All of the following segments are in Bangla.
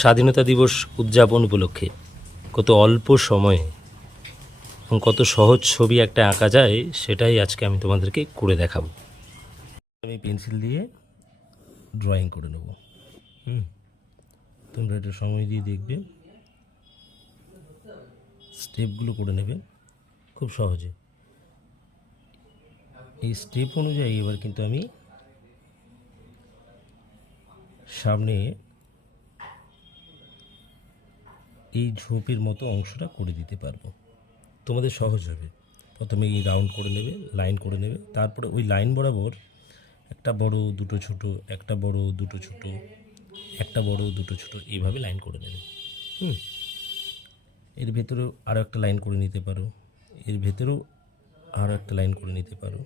স্বাধীনতা দিবস উদযাপন উপলক্ষে কত অল্প সময়ে এবং কত সহজ ছবি একটা আঁকা যায় সেটাই আজকে আমি তোমাদেরকে করে দেখাবো। আমি পেন্সিল দিয়ে ড্রয়িং করে নেব। তোমরা এটা সময় দিয়ে দেখবে, স্টেপগুলো করে নেবে খুব সহজে। এই স্টেপ অনুযায়ী এবার কিন্তু আমি সামনে এই ঝোপের মতো অংশটা করে দিতে পারবো, তোমাদের সহজ হবে। প্রথমে এই রাউন্ড করে নেবে, লাইন করে নেবে, তারপরে ওই লাইন বরাবর একটা বড় দুটো ছোট, একটা বড় দুটো ছোট, একটা বড় দুটো ছোট, এইভাবে লাইন করে নেবে। এর ভেতরেও আরও একটা লাইন করে নিতে পারো, এর ভেতরেও আরও একটা লাইন করে নিতে পারো,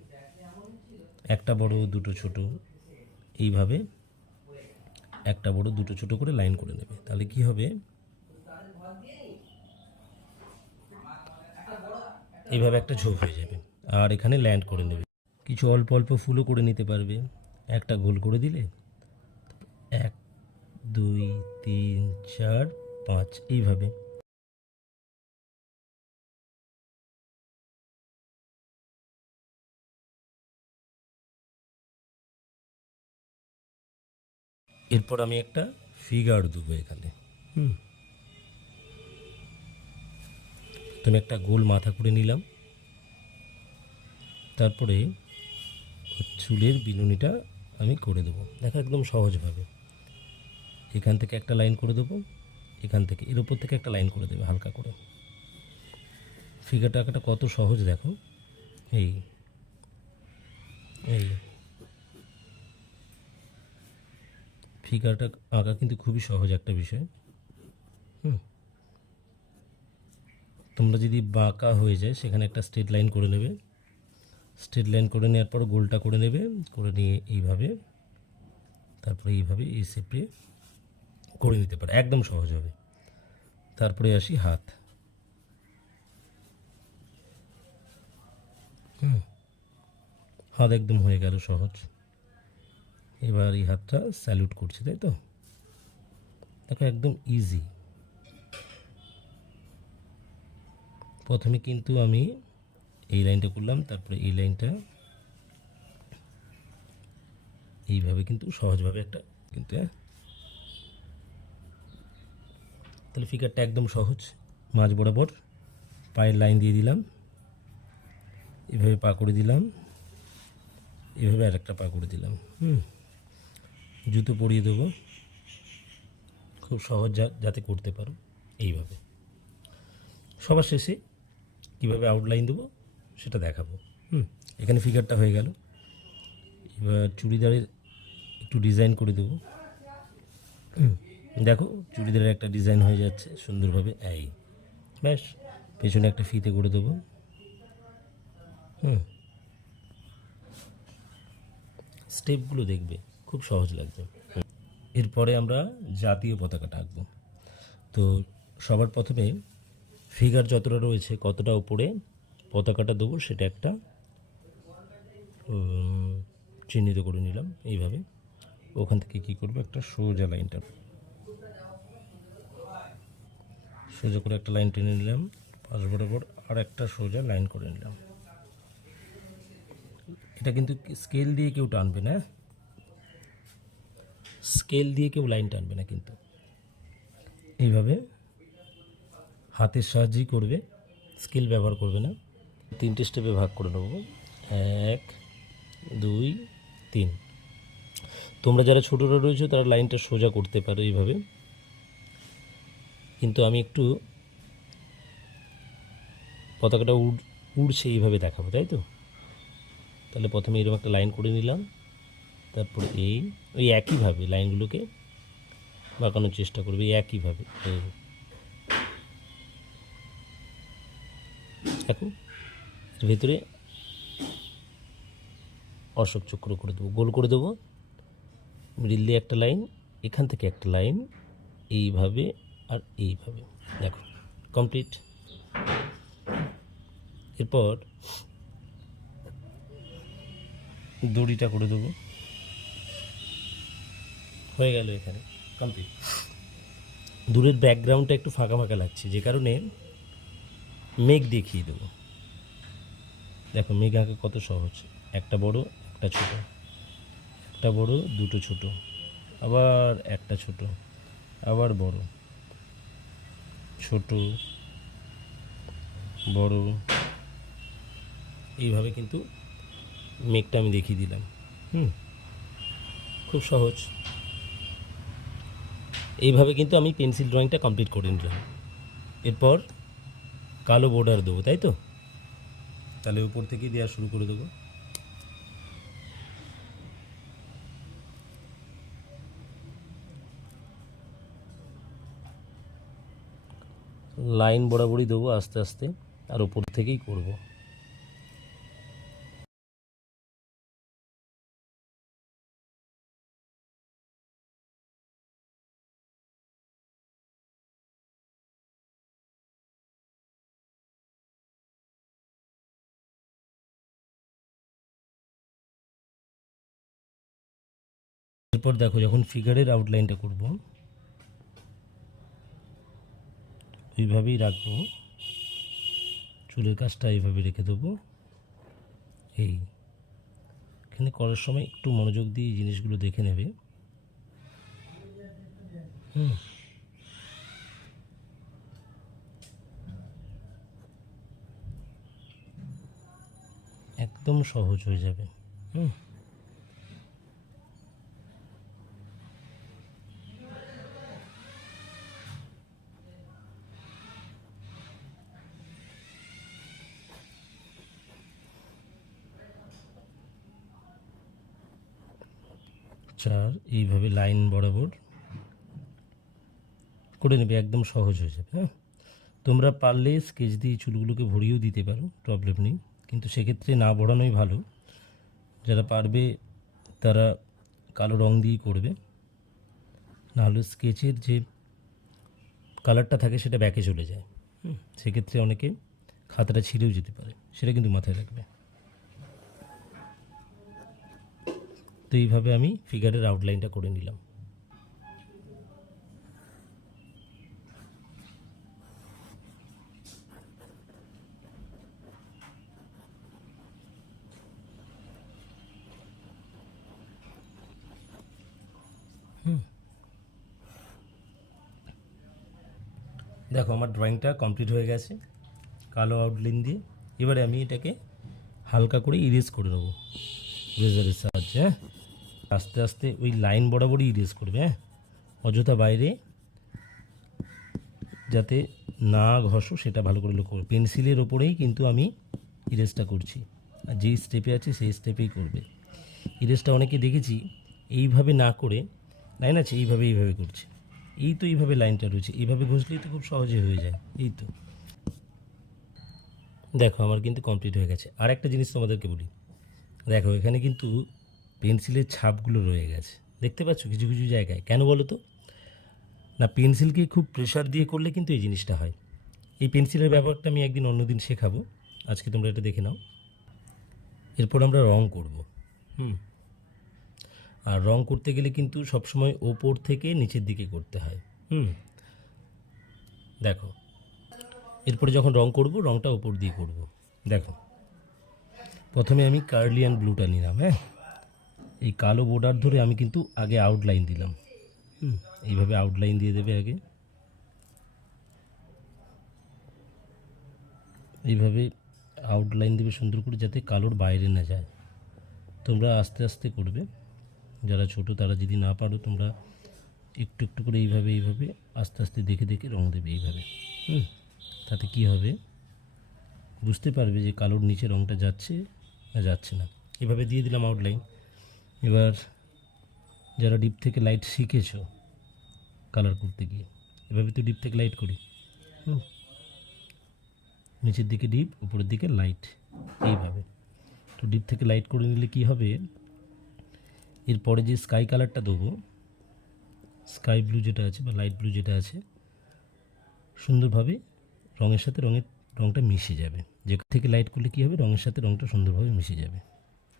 একটা বড় দুটো ছোট, এইভাবে একটা বড় দুটো ছোট করে লাইন করে নেবে। তাহলে কি হবে, এইভাবে একটা ঝোপ হয়ে যাবে। আর এখানে ল্যান্ড করে নেবে। কিছু অল্প অল্প ফুলও করে নিতে পারবে। একটা গোল করে দিলে 1 2 3 4 5 এইভাবে। এরপর আমি একটা ফিগার দেবো এখানে। তুমি একটা গোল মাথা করে নিলাম, তারপরে চুলের বিনুনিটা আমি করে দেবো। দেখো একদম সহজভাবে এখান থেকে একটা লাইন করে দেবো, এখান থেকে এর উপর থেকে একটা লাইন করে দেবে হালকা করে। ফিগারটা আঁকাটা কত সহজ দেখো। এই এই ফিগারটা আঁকা কিন্তু খুবই সহজ একটা বিষয়। তোমরা যদি বাঁকা হয়ে যায় সেখানে একটা স্ট্রেট লাইন করে নেবে, স্ট্রেট লাইন করে নেওয়ার পর গোলটা করে নেবে, করে নিয়ে এইভাবে, তারপরে এইভাবে এই শেপে করে নিতে পারে, একদম সহজ হবে। তারপরে আসি হাত। হাত একদম হয়ে গেল সহজ। এবার এই হাতটা স্যালুট করছে, তাই তো? দেখো একদম ইজি। প্রথমে কিন্তু আমি এই লাইনটা করলাম, তারপরে এই লাইনটা, এইভাবে কিন্তু সহজভাবে একটা কিন্তু তাহলে ফিগারটা একদম সহজ। মাঝ বরাবর পায়ের লাইন দিয়ে দিলাম, এভাবে পা করে দিলাম, এভাবে আরেকটা পা করে দিলাম। জুতো পরিয়ে দেবো, খুব সহজ যাতে করতে পারো এইভাবে। সবার শেষে কীভাবে আউটলাইন দেবো সেটা দেখাবো। এখানে ফিগারটা হয়ে গেল। এবার চুড়িদারের একটু ডিজাইন করে দেবো। দেখো চুড়িদারের একটা ডিজাইন হয়ে যাচ্ছে সুন্দরভাবে। এই ব্যাস, পেছনে একটা ফিতে করে দেবো। স্টেপগুলো দেখবে খুব সহজ লাগবে। এরপরে আমরা জাতীয় পতাকাটা আঁকবো। তো সবার প্রথমে ফিগার যতটা রয়েছে কতটা উপরে পতাকাটা দেবো সেটা একটা চিহ্নিত করে নিলাম এইভাবে। ওখান থেকে কী করবো, একটা সোজা লাইনটা সোজা করে একটা লাইন টেনে নিলাম, পাশ বরাবর আর একটা সোজা লাইন করে নিলাম। এটা কিন্তু স্কেল দিয়ে কেউ টানবে না, স্কেল দিয়ে কেউ লাইন টানবে না, কিন্তু এইভাবে হাতের সাহায্যেই করবে, স্কেল ব্যবহার করবে না। 3টে স্টেপে ভাগ করে নেব, 1 2 3। তোমরা যারা ছোটরা রয়েছে তারা লাইনটা সোজা করতে পারো এইভাবে, কিন্তু আমি একটু পতাকাটা উড়ছে এইভাবে দেখাবো, তাই তো? তাহলে প্রথমে এরকম একটা লাইন করে নিলাম, তারপরে ওই একইভাবে লাইনগুলোকে বাঁকানোর চেষ্টা করবে, একইভাবে। দেখো এর ভেতরে অশোক চক্র করে দেবো, গোল করে দেবো, মিডিল দিয়ে একটা লাইন, এখান থেকে একটা লাইন, এইভাবে আর এইভাবে। দেখো কমপ্লিট। এরপর দড়িটা করে দেবো, হয়ে গেল এখানে কমপ্লিট। দূরের ব্যাকগ্রাউন্ডটা একটু ফাঁকা ফাঁকা লাগছে, যে কারণে মেঘ দেখিয়ে দেবো। দেখো মেঘ আঁকা কত সহজ, একটা বড় একটা ছোট, একটা বড় দুটো ছোট, আবার একটা ছোট, আবার বড়, ছোট, বড়, এইভাবে কিন্তু মেঘটা আমি দেখিয়ে দিলাম। খুব সহজ। এইভাবে কিন্তু আমি পেন্সিল ড্রয়িংটা কমপ্লিট করে নিলাম। এরপর কালো বর্ডার দেবো, তাই তো? তাহলে উপর থেকেই দেওয়া শুরু করে দেবো। লাইন বরাবরই দেবো আস্তে আস্তে, আর উপর থেকেই করব। এরপর দেখো যখন ফিগারের আউটলাইনটা করব ওইভাবেই রাখবো, চুলের কাজটা এইভাবে রেখে দেবো। এখানে করার সময় একটু মনোযোগ দিয়ে এই জিনিসগুলো দেখে নেবে। একদম সহজ হয়ে যাবে। চার, এইভাবে লাইন বরাবর করে নেবে, একদম সহজ হয়ে যাবে। তোমরা পারলে স্কেচ দিয়ে চুলগুলোকে ভরিয়েও দিতে পারো, প্রবলেম নেই, কিন্তু সেক্ষেত্রে না ভরানোই ভালো। যারা পারবে তারা কালো রং দিয়েই করবে, নাহলে স্কেচের যে কালারটা থাকে সেটা ব্যাকে চলে যায়। সেক্ষেত্রে অনেকে খাতাটা ছিঁড়েও যেতে পারে, সেটা কিন্তু মাথায় রাখবে। তো এইভাবে আমি ফিগারের আউটলাইনটা করে নিলাম। দেখো আমার ড্রয়িংটা কমপ্লিট হয়ে গেছে কালো আউটলাইন দিয়ে। এবারে আমি এটাকে হালকা করে ইরেজ করে নেবো রেজারের সাহায্যে। আস্তে আস্তে ওই লাইন বরাবরই ইরেজ করবে। অযথা বাইরে যাতে না ঘষো সেটা ভালো করে লক্ষ্য করবে। পেন্সিলের ওপরেই কিন্তু আমি ইরেজটা করছি, আর যেই স্টেপে আছে সেই স্টেপেই করবে। ইরেজটা অনেকে দেখেছি এইভাবে না করে, লাইন আছে এইভাবে করছে। এই তো এইভাবে লাইনটা রয়েছে, এইভাবে ঘষলেই তো খুব সহজে হয়ে যায়। এই তো দেখো আমার কিন্তু কমপ্লিট হয়ে গেছে। আর একটা জিনিস তোমাদেরকে বলি, দেখো এখানে কিন্তু পেন্সিলের ছাপগুলো রয়ে গেছে, দেখতে পাচ্ছ কিছু কিছু জায়গায়। কেন বলো তো? না, পেন্সিলকে খুব প্রেশার দিয়ে করলে কিন্তু এই জিনিসটা হয়। এই পেন্সিলের ব্যবহারটা আমি একদিন অন্যদিন শেখাবো, আজকে তোমরা এটা দেখে নাও। এরপর আমরা রং করব। আর রং করতে গেলে কিন্তু সবসময় ওপর থেকে নিচের দিকে করতে হয়। দেখো এরপরে যখন রং করব, রংটা ওপর দিয়ে করব। দেখো প্রথমে আমি কার্লিয়ান ব্লুটা নিলাম। এই কালো বর্ডার ধরে আমি কিন্তু আগে আউটলাইন দিলাম। এইভাবে আউটলাইন দিয়ে দেবে আগে, এইভাবে আউটলাইন দেবে সুন্দর করে, যাতে কালোর বাইরে না যায়। তোমরা আস্তে আস্তে করবে, যারা ছোট তারা যদি না পারো তোমরা একটু একটু করে এইভাবে আস্তে আস্তে দেখে দেখে রং দেবে এইভাবে। তাতে কি হবে বুঝতে পারবে যে কালোর নিচে রংটা যাচ্ছে না যাচ্ছে না। এভাবে দিয়ে দিলাম আউটলাইন। এবার যারা ডিপ থেকে লাইট শিখেছো কালার করতে গিয়ে, এভাবে তো ডিপ থেকে লাইট করি, নিচের দিকে ডিপ, উপরের দিকে লাইট, এইভাবে। তো ডিপ থেকে লাইট করে নিলে কি হবে, এরপরে যে স্কাই কালারটা দেবো, স্কাই ব্লু যেটা আছে বা লাইট ব্লু যেটা আছে, সুন্দরভাবে রঙের সাথে রঙটা মিশে যাবে। যেখান থেকে লাইট করলে কী হবে, রঙের সাথে রঙটা সুন্দরভাবে মিশে যাবে।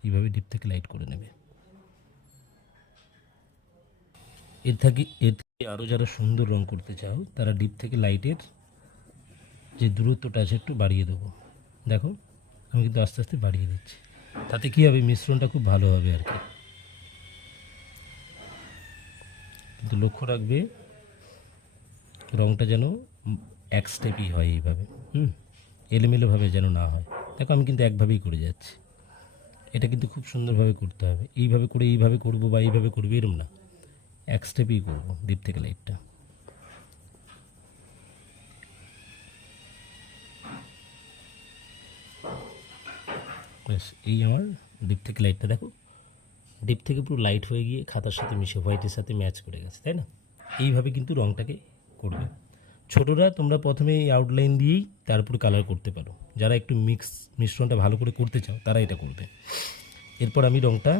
এইভাবে ডিপ থেকে লাইট করে নেবে। এর আরও যারা সুন্দর রং করতে চাও তারা ডিপ থেকে লাইটের যে দূরত্বটা আছে একটু বাড়িয়ে দেবো। দেখো আমি কিন্তু আস্তে আস্তে বাড়িয়ে দিচ্ছি, তাতে কী হবে মিশ্রণটা খুব ভালো হবে আর কি। কিন্তু লক্ষ্য রাখবে রংটা যেন এক স্টেপই হয় এইভাবে, এলোমেলোভাবে যেন না হয়। দেখো আমি কিন্তু একভাবেই করে যাচ্ছি, এটা কিন্তু খুব সুন্দরভাবে করতে হবে। এইভাবে করে এইভাবে করবো বা এইভাবে করবো এরম না, এক স্টেপেই করবো ডিপ থেকে লাইটটা। ব্যাস এই আমার ডিপ থেকে লাইটটা দেখো, ডিপ থেকে পুরো লাইট হয়ে গিয়ে খাতার সাথে মিশে হোয়াইটের সাথে ম্যাচ করে গেছে, তাই না? এইভাবে কিন্তু রংটাকে করবে। ছোটরা তোমরা প্রথমে এই আউটলাইন দিয়েই তারপর কালার করতে পারো। যারা একটু মিশ্রণটা ভালো করে করতে চাও তারা এটা করবে। এরপর আমি রংটা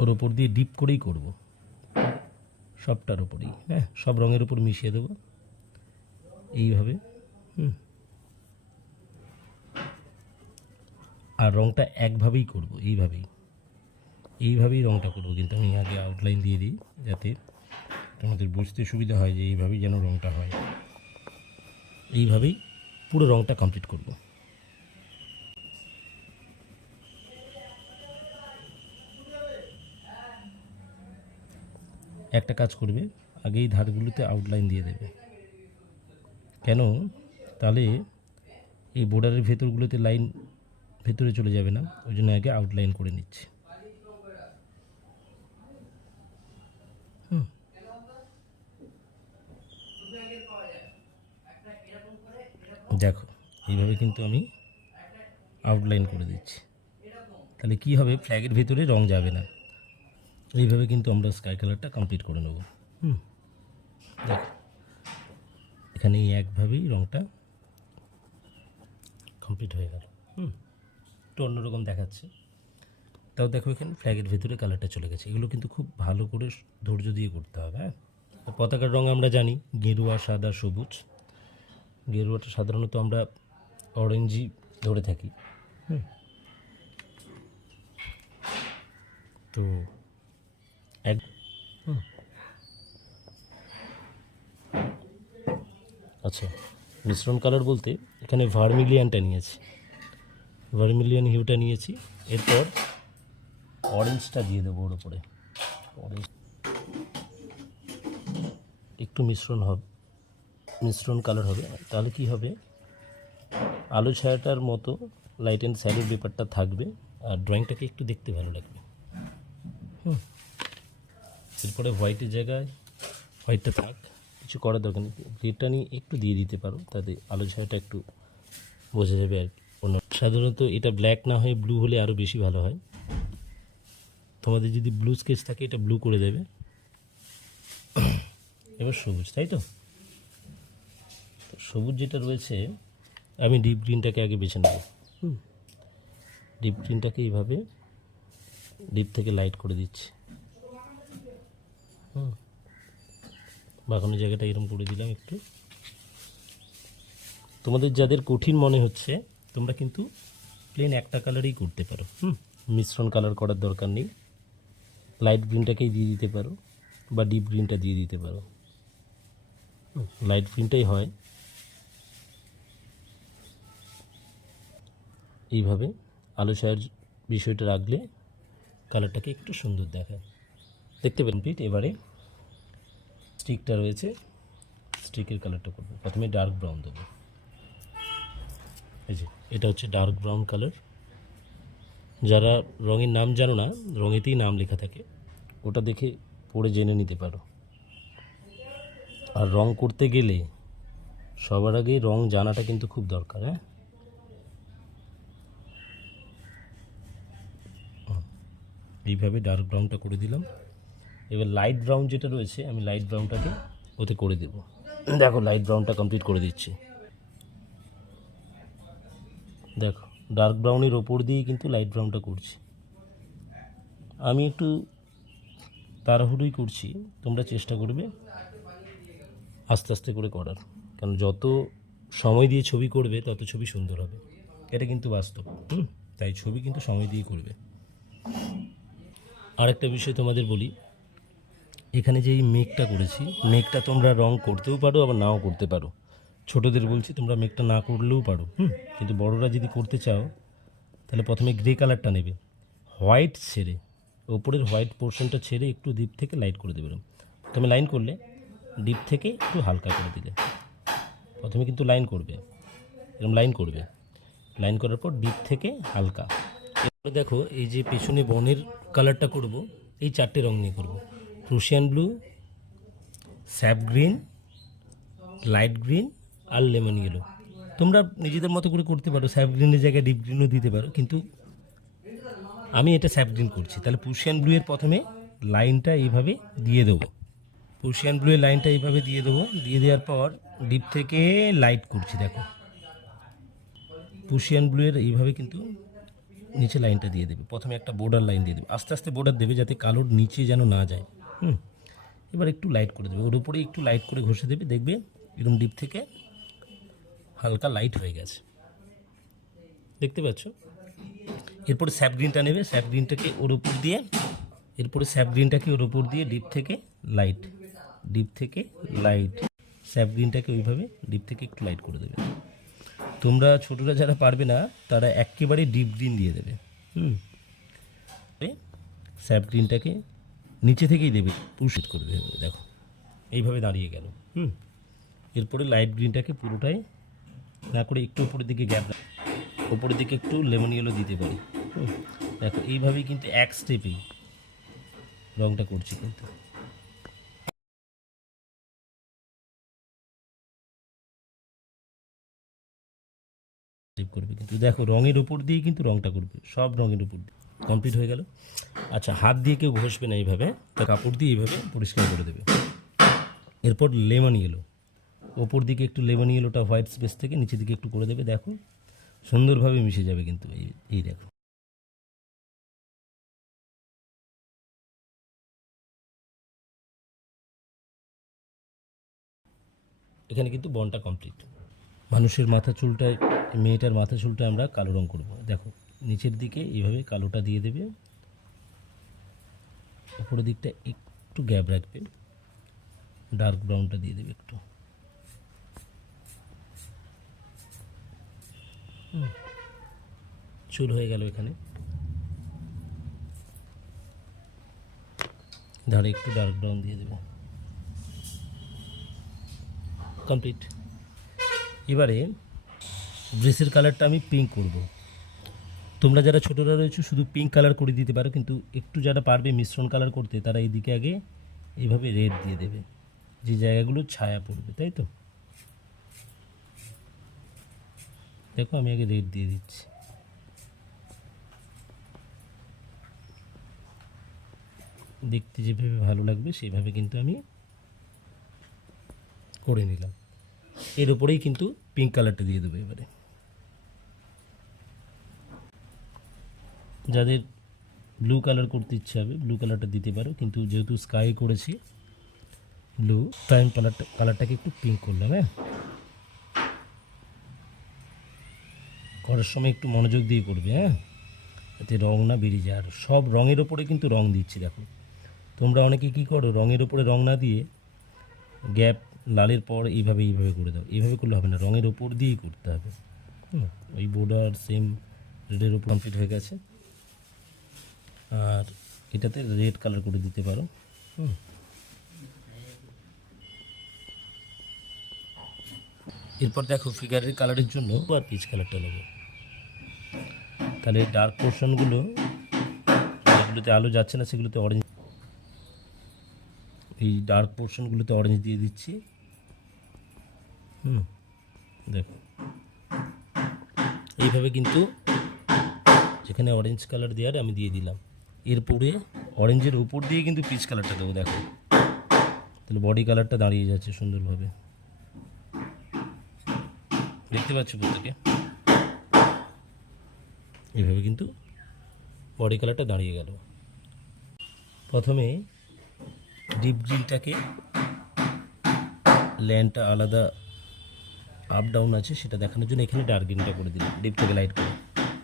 ওর ওপর দিয়ে ডিপ করেই করব, সবটার ওপরেই, হ্যাঁ সব রঙের উপর মিশিয়ে দেবো এইভাবে। আর রংটা একভাবেই করব, এইভাবেই রংটা করব। কিন্তু আমি আগে আউটলাইন দিয়ে দিই যাতে তোমাদের বুঝতে সুবিধা হয় যে এইভাবেই যেন রংটা হয়। এইভাবেই পুরো রংটা কমপ্লিট করব। একটা কাজ করবে, আগেই ধারগুলোতে আউটলাইন দিয়ে দেবে। কেন? তাহলে এই বর্ডারের ভেতরগুলোতে লাইন ভেতরে চলে যাবে না, ওই জন্য আগে আউটলাইন করে নিচ্ছি। দেখো এইভাবে কিন্তু আমি আউটলাইন করে দিচ্ছি, তাহলে কি হবে ফ্ল্যাগের ভেতরে রং যাবে না। এইভাবে কিন্তু আমরা স্কাই কালারটা কমপ্লিট করে নেব। দেখো এখানে একভাবেই রংটা কমপ্লিট হয়ে গেল। একটু অন্যরকম দেখাচ্ছে, তাও দেখো এখানে ফ্ল্যাগের ভেতরে কালারটা চলে গেছে। এগুলো কিন্তু খুব ভালো করে ধৈর্য দিয়ে করতে হবে। হ্যাঁ, পতাকার রং আমরা জানি গেরুয়া, সাদা, সবুজ। গেরুয়াটা সাধারণত আমরা অরেঞ্জই ধরে থাকি। তো এক আচ্ছা, মিশ্রণ কালার বলতে এখানে ভার্মিলিয়ানটা নিয়েছি, ভার্মিলিয়ান হিউটা নিয়েছি। এরপর অরেঞ্জটা দিয়ে দেবো ওর উপরে। অরেঞ্জ একটু মিশ্রণ কালার হবে, তাহলে কি হবে আলো ছায়াটার মতো লাইট অ্যান্ড শ্যাডোর ব্যাপারটা থাকবে আর ড্রয়িংটাকে একটু দেখতে ভালো লাগবে। এরপরে হোয়াইটের জায়গায় হোয়াইটটা থাক, কিছু করার দরকার নেই। গ্রেটা নিয়ে একটু দিয়ে দিতে পারো, তাতে আলো ছায়াটা একটু বোঝা যাবে আর কি। সাধারণত এটা ব্ল্যাক না হয়ে ব্লু হলে আরও বেশি ভালো হয়। তোমাদের যদি ব্লু স্কেচ থাকে এটা ব্লু করে দেবে। এবার সবুজ, তাই তো সবুজ যেটা রয়েছে আমি ডিপ গ্রিনটাকে আগে বেছে নেব। ডিপ গ্রিনটাকে এইভাবে ডিপ থেকে লাইট করে দিচ্ছি। বাঁকানো জায়গাটা এরকম করে দিলাম একটু। তোমাদের যাদের কঠিন মনে হচ্ছে তোমরা কিন্তু প্লেন একটা কালারই করতে পারো, মিশ্রণ কালার করার দরকার নেই। লাইট গ্রিনটাকেই দিয়ে দিতে পারো বা ডিপ গ্রিনটা দিয়ে দিতে পারো। লাইট গ্রিনটাই হয়। এইভাবে আলো ছায়ার বিষয়টা রাখলে কালারটাকে একটু সুন্দর দেখায়, দেখতে পেলেন। কমপ্লিট। এবারে স্টিকটা রয়েছে, স্টিকের কালারটা করবো। প্রথমে ডার্ক ব্রাউন দেবো। এই যে এটা হচ্ছে ডার্ক ব্রাউন কালার। যারা রঙের নাম জানো না, রঙেতেই নাম লেখা থাকে, ওটা দেখে পড়ে জেনে নিতে পারো। আর রং করতে গেলে সবার আগে রং জানাটা কিন্তু খুব দরকার। হ্যাঁ, এইভাবে ডার্ক ব্রাউনটা করে দিলাম। এবার লাইট ব্রাউন যেটা রয়েছে আমি লাইট ব্রাউনটাকে ওতে করে দেব। দেখো লাইট ব্রাউনটা কমপ্লিট করে দিচ্ছি। দেখো ডার্ক ব্রাউনের ওপর দিয়েই কিন্তু লাইট ব্রাউনটা করছি। আমি একটু তাড়াহুড়োই করছি, তোমরা চেষ্টা করবে আস্তে আস্তে করে করার, কারণ যত সময় দিয়ে ছবি করবে তত ছবি সুন্দর হবে। এটা কিন্তু বাস্তব। তাই ছবি কিন্তু সময় দিয়ে করবে। আরেকটা বিষয় তোমাদের বলি, এখানে যে এই মেঘটা করেছি, মেঘটা তোমরা রং করতেও পারো আবার নাও করতে পারো। ছোটদের বলছি তোমরা মেঘটা না করলেও পারো, কিন্তু বড়রা যদি করতে চাও তাহলে প্রথমে গ্রে কালারটা নেবে, হোয়াইট ছেড়ে, ওপরের হোয়াইট পোর্শনটা ছেড়ে একটু ডিপ থেকে লাইট করে দেবে। প্রথমে লাইন করলে, ডিপ থেকে একটু হালকা করে দিলে, প্রথমে কিন্তু লাইন করবে, এরকম লাইন করবে, লাইন করার পর ডিপ থেকে হালকা। এরপরে দেখো এই যে পেছনে বনের কালারটা করব, এই 4টে রং নিয়ে করব, Prussian blue, sap green, light green আর লেমন ইয়েলো। তোমরা নিজেদের মতো করে করতে পারো, স্যাপ গ্রিনের জায়গায় ডিপ গ্রিনও দিতে পারো, কিন্তু আমি এটা স্যাপ গ্রিন করছি। তাহলে প্রুশিয়ান ব্লু এর প্রথমে লাইনটা এইভাবে দিয়ে দেবো, প্রুশিয়ান ব্লু এর লাইনটা এইভাবে দিয়ে দেবো, দিয়ে দেওয়ার পর ডিপ থেকে লাইট করছি। দেখো প্রুশিয়ান ব্লু এর এইভাবে কিন্তু নিচে লাইনটা দিয়ে দেবে, প্রথমে একটা বর্ডার লাইন দিয়ে দেবে, আস্তে আস্তে বর্ডার দেবে যাতে কালোর নিচে যেন না যায়। এবার একটু লাইট করে দেবে, ওর উপরে একটু লাইট করে ঘষে দেবে, দেখবে এরকম ডিপ থেকে হালকা লাইট হয়ে গেছে, দেখতে পাচ্ছ। এরপরে স্যাপ গ্রিনটা নেবে, স্যাপ গ্রিনটাকে ওর উপর দিয়ে, এরপরে স্যাপ গ্রিনটাকে ওর উপর দিয়ে ডিপ থেকে লাইট, ডিপ থেকে লাইট, স্যাপ গ্রিনটাকে ওইভাবে ডিপ থেকে একটু লাইট করে দেবে। তোমরা ছোটরা যারা পারবে না তারা একেবারে ডিপ গ্রিন দিয়ে দেবে, স্যাপ গ্রিনটাকে নিচে থেকেই দেবে, পুশ করবে, দেখো এইভাবে দাঁড়িয়ে গেল। এরপরে লাইট গ্রিনটাকে পুরোটাই না করে একটু উপরের দিকে গ্যাপ, উপরের দিকে একটু লেমন ইয়েলো দিতে পারি। দেখো এইভাবেই কিন্তু এক স্টেপেই রংটা করছি, কিন্তু স্টেপ করবে, কিন্তু দেখো রঙের উপর দিয়েই কিন্তু রংটা করবে, সব রঙের উপর দিয়ে কমপ্লিট হয়ে গেল। আচ্ছা, হাত দিয়ে কেউ ঘষবে না এইভাবে, তা কাপড় দিয়ে এইভাবে পরিষ্কার করে দেবে। এরপর লেমন ইয়েলো, ওপর দিকে একটু লেমন ইয়েলোটা হোয়াইট স্পেস থেকে নিচের দিকে একটু করে দেবে, দেখো সুন্দরভাবে মিশে যাবে কিন্তু। এই দেখো এখানে কিন্তু বনটা কমপ্লিট। মানুষের মাথা চুলটায়, মেয়েটার মাথা চুলটা আমরা কালো রং করব। দেখো নিচের দিকে এইভাবে কালোটা দিয়ে দেবে, উপরের দিকটা একটু গ্যাপ রাখবে, ডার্ক ব্রাউনটা দিয়ে দেবে একটু। চুল হয়ে গেল, এখানে ধারে একটু ডার্ক ব্রাউন দিয়ে দেবে, কমপ্লিট। এবারে ড্রেসের কালারটা আমি পিঙ্ক করব। তোমরা যারা ছোটরা রয়েছে শুধু পিঙ্ক কালার করে দিতে পারো, কিন্তু একটু যারা পারবে মিশ্রণ কালার করতে তারা এইদিকে আগে এইভাবে রেড দিয়ে দেবে, যে জায়গাগুলো ছায়া পড়বে, তাই তো। দেখো আমি আগে রেড দিয়ে দিচ্ছি, দেখতে যেভাবে ভালো লাগবে সেইভাবে কিন্তু আমি করে নিলাম। এর উপরেই কিন্তু পিঙ্ক কালারটা দিয়ে দেবো। এবারে যাদের ব্লু কালার করতে ইচ্ছা হবে ব্লু কালারটা দিতে পারো, কিন্তু যেহেতু স্কাই করেছি ব্লু, তাই আমি কালারটাকে একটু পিঙ্ক করলাম। করার সময় একটু মনোযোগ দিয়ে করবে, যাতে রং না বেরিয়ে যায়। আর সব রঙের ওপরে কিন্তু রং দিচ্ছি। দেখো তোমরা অনেকে কী করো, রঙের ওপরে রং না দিয়ে গ্যাপ লালের পর এইভাবে করে দাও, এইভাবে করলে হবে না, রঙের ওপর দিয়েই করতে হবে। ওই বর্ডার সেম রেডের ওপর কমপ্লিট হয়ে গেছে। আর এটাতে রেড কালার করে দিতে পারো। এরপর দেখো ফিগারের কালারের জন্য আর পিচ কালারটা নেবো, তাহলে ডার্ক পোর্শনগুলো যেগুলোতে আলো যাচ্ছে না সেগুলোতে অরেঞ্জ, এই ডার্ক পোর্শনগুলোতে অরেঞ্জ দিয়ে দিচ্ছি। দেখো এইভাবে কিন্তু যেখানে অরেঞ্জ কালার দেওয়ার আমি দিয়ে দিলাম, এরপরে অরেঞ্জের উপর দিয়ে কিন্তু পিচ কালারটা দেবো। দেখো তাহলে বডি কালারটা দাঁড়িয়ে যাচ্ছে সুন্দরভাবে, দেখতে পাচ্ছ প্রত্যেকে, এইভাবে কিন্তু বডি কালারটা দাঁড়িয়ে গেল। প্রথমে ডিপ গ্রিনটাকে, ল্যান্ডটা আলাদা আপ ডাউন আছে সেটা দেখানোর জন্য এখানে ডার্ক গ্রিনটা করে দিলাম, ডিপ থেকে লাইট করে।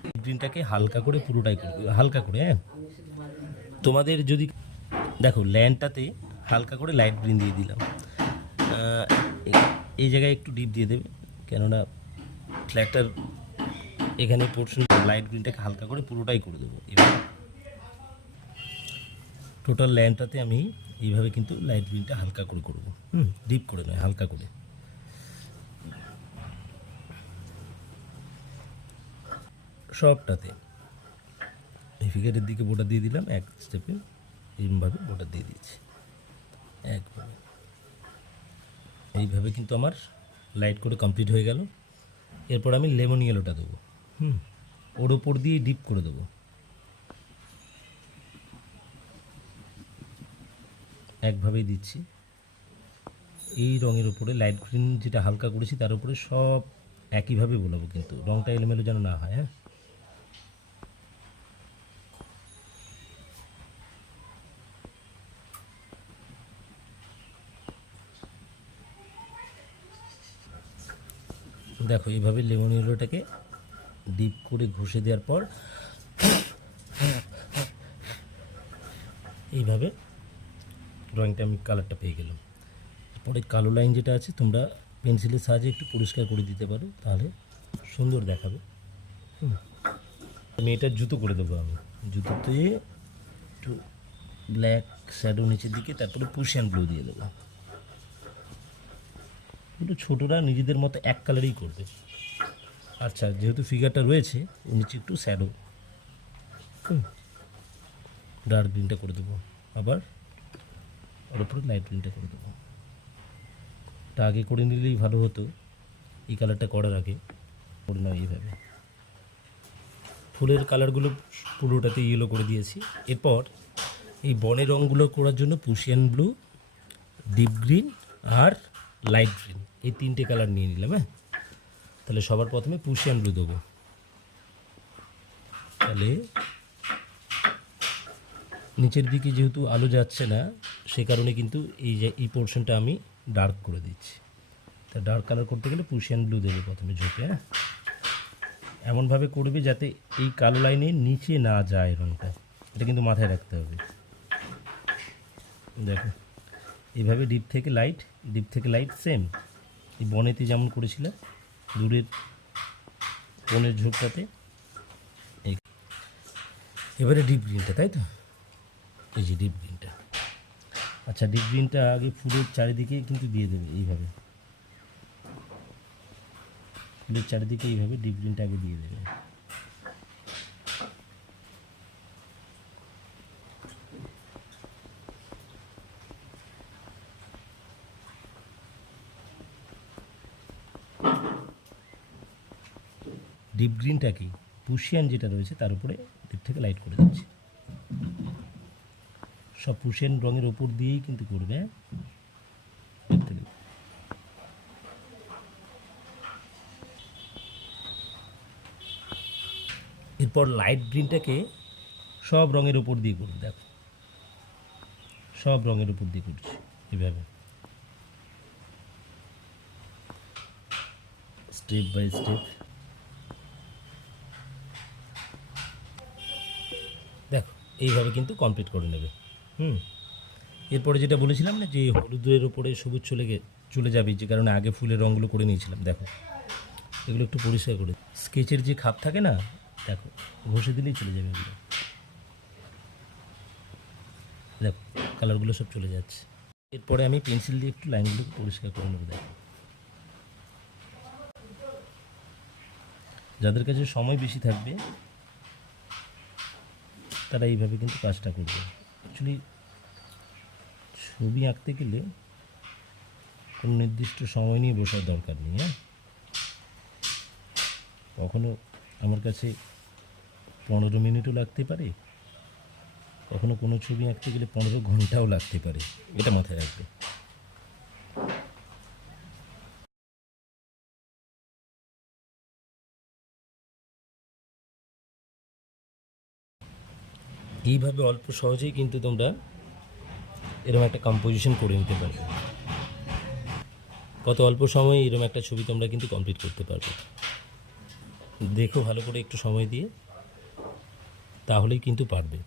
ডিপ গ্রিনটাকে হালকা করে পুরোটাই করে, হালকা করে। তোমাদের যদি দেখো ল্যান্ডটাতে হালকা করে লাইট গ্রিন দিয়ে দিলাম। এই জায়গায় একটু ডিপ দিয়ে দেবে, কেননা ফ্ল্যাগটার এখানে পোর্শন লাইট গ্রিনটাকে হালকা করে পুরোটাই করে দেবো। এবার টোটাল ল্যান্ডটাতে আমি এইভাবে কিন্তু লাইট গ্রিনটা হালকা করে করবো, ডিপ করে নয়, হালকা করে। সবটাতে এই ফিগারের দিকে বোর্ডার দিয়ে দিলাম, এক স্টেপে এইভাবে বোর্ডার দিয়ে দিয়েছি একভাবে। এইভাবে কিন্তু আমার লাইট করে কমপ্লিট হয়ে গেল। এরপর আমি লেমন ইয়েলোটা দেবো, ওর ওপর দিয়ে ডিপ করে দেবো, একভাবেই দিচ্ছি। এই রঙের উপরে লাইট গ্রিন যেটা হালকা করেছি তার উপরে সব একইভাবে বোলাবো, কিন্তু রঙটা এলোমেলো যেন না হয়। হ্যাঁ, দেখো এইভাবে লেমন ইয়েলোটাকে ডিপ করে ঘষে দেওয়ার পর এইভাবে ড্রয়িংটা আমি কালারটা পেয়ে গেলাম। পরে কালো লাইন যেটা আছে তোমরা পেন্সিলের সাহায্যে একটু পরিষ্কার করে দিতে পারো, তাহলে সুন্দর দেখাবে। আমি এটা জুতো করে দেবো। আমি জুতোতে একটু ব্ল্যাক শ্যাডো নিচের দিকে, তারপরে পুশিয়ান ব্লু দিয়ে দেবো। একটু ছোটোরা নিজেদের মতো এক কালারই করবে। আচ্ছা, যেহেতু ফিগারটা রয়েছে নিচে একটু শ্যাডো ডার্ক গ্রিনটা করে দেবো, আবার ওর উপরে লাইট গ্রিনটা করে দেবো। এটা আগে করে নিলেই ভালো হতো, এই কালারটা করার আগে করে নাও। এইভাবে ফুলের কালারগুলো পুরোটাতে ইয়েলো করে দিয়েছি। এরপর এই বনের রঙগুলো করার জন্য পুশিয়ান ব্লু, ডিপ গ্রিন আর লাইট গ্রিন, এই তিনটে কালার নিয়ে নিলাম। হ্যাঁ, তাহলে সবার প্রথমে পুশিয়ান ব্লু দেবো। তাহলে নিচের দিকে যেহেতু আলো যাচ্ছে না, সে কারণে কিন্তু এই পোর্শনটা আমি ডার্ক করে দিচ্ছি। তা ডার্ক কালার করতে গেলে পুশিয়ান ব্লু দেবে প্রথমে ঝোঁকে। হ্যাঁ, এমনভাবে করবে যাতে এই কালো লাইনের নিচে না যায় রঙটা, এটা কিন্তু মাথায় রাখতে হবে। দেখো এইভাবে ডিপ থেকে লাইট সেম এই বনেতে যেমন করেছিলাম দূরের বনের ঝোঁকটাতে। এবারে ডিপ গ্রিনটা, তাই তো, এই যে ডিপ গ্রিনটা। আচ্ছা, ডিপ গ্রিনটা আগে ফুলের চারিদিকে কিন্তু দিয়ে দেবে। এইভাবে ফুলের চারিদিকে এইভাবে ডিপ গ্রিনটা আগে দিয়ে দেবে। ডিপ গ্রিনটা কি পুশিয়ান যেটা রয়েছে তার উপরে ডিপ থেকে লাইট করে দিচ্ছি। সব পুশিয়ান রঙের ওপর দিয়েই কিন্তু করবে। এরপর লাইট গ্রিনটাকে সব রঙের ওপর দিয়ে করবে। দেখো সব রঙের উপর দিয়ে করছি এভাবে, স্টেপ বাই স্টেপ। দেখো এইভাবে কিন্তু কমপ্লিট করে নেবে। এরপরে যেটা বলেছিলাম না, যে হলুদের ওপরে সবুজ চলে যাবে, যে কারণে আগে ফুলের রঙগুলো করে নিয়েছিলাম। দেখো এগুলো একটু পরিষ্কার করে, স্কেচের যে খাপ থাকে না, দেখো ঘষে দিলেই চলে যাবে এগুলো। দেখো কালারগুলো সব চলে যাচ্ছে। এরপরে আমি পেন্সিল দিয়ে একটু লাইনগুলো পরিষ্কার করে নেবো। দেখো যাদের কাছে সময় বেশি থাকবে তারা এইভাবে কিন্তু কাজটা করবে। অ্যাকচুয়ালি ছবি আঁকতে গেলে কোনো নির্দিষ্ট সময় নিয়ে বসার দরকার নেই। হ্যাঁ, কখনো আমার কাছে 15 মিনিটও লাগতে পারে, কখনো কোনো ছবি আঁকতে গেলে 15 ঘন্টাও লাগতে পারে, এটা মাথায় রাখবে। এইভাবে অল্প সহজেই কিন্তু তোমরা এরকম একটা কম্পোজিশন করে নিতে পারবে। কত অল্প সময়ে এরকম একটা ছবি তোমরা কিন্তু কমপ্লিট করতে পারবে। দেখো ভালো করে একটু সময় দিয়ে, তাহলেই কিন্তু পারবে।